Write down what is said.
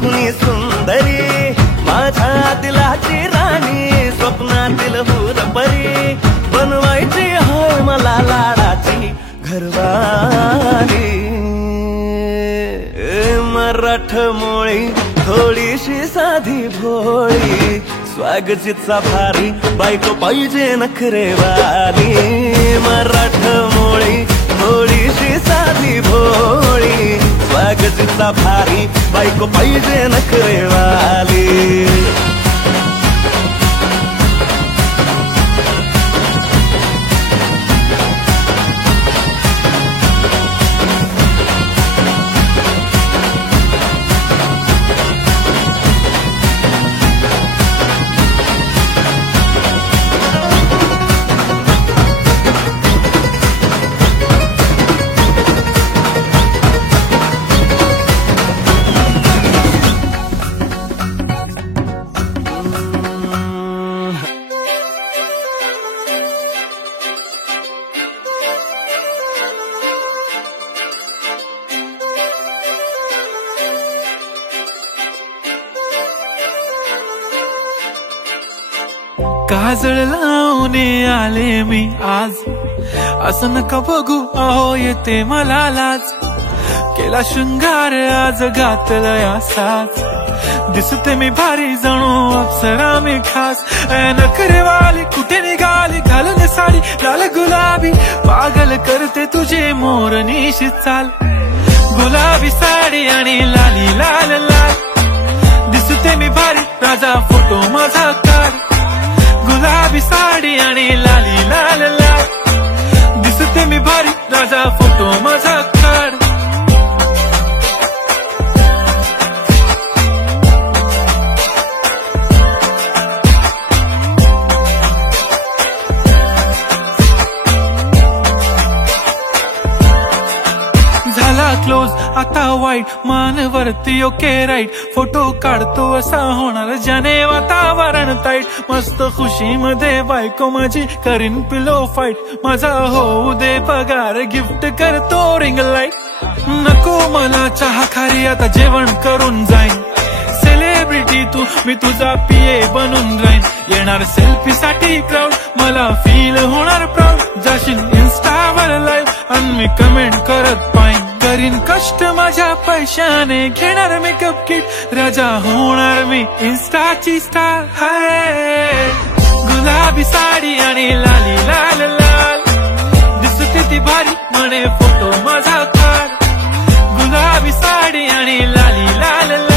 कुणी सुंदरी माझ्या दिलाची राणी स्वप्नातील हुरपरी बनवायची होय मला लाडाची घरवाली मराठमोळी थोडीशी साधी भोळी स्वागतीचा भारी बायको पाहिजे नखरेवाली मराठमोळी थोडीशी साधी भोळी स्वागतीचा भारी बायको पाहिजे नखरेवाली काजळ लावून आले मी आज असं नका बघू अहो येते मला लाज केला शृंगार आज घातलं असाच दिसते मी भारी जणू अप्सरा मी खास नखरेवाली कुठे निघाली घालून साडी लाल गुलाबी पागल करते तुझे मोरनीशी चाल गुलाबी साडी आणि लाली लाल लाल दिसते मी भारी राजा फोटो माझा काढ गुलाबी साडी आणि लाली लाल लाल दिसते मी भारी राजा फोटो माझा काढ झाला क्लोज आता वाईट मानवरती ओके राईट फोटो काढतो असा होणार ज्याने वातावरण ताईट मस्त खुशी मध्ये बायको माझी करीन पिलो फाईट माझा होऊ दे पगार गिफ्ट करतो रिंग लाईट नको मला चहा खारी आता जेवण करून जाईन सेलिब्रिटी तू मी तुझा पीए बनून राहीन येणार सेल्फी साठी क्राऊड मला फील होणार प्राऊड जाशील इन्स्टावर लाईव्ह आणि मी कमेंट करत पाहिन करीन कष्ट माझ्या पैशाने घेणार मेकअप किट राजा होणार मी इन्स्टाची स्टार हाय गुलाबी साडी आणि लाली लाल लाल दिसते ती भारी म्हणे फोटो माझा काढ गुलाबी साडी आणि लाली लाल लाल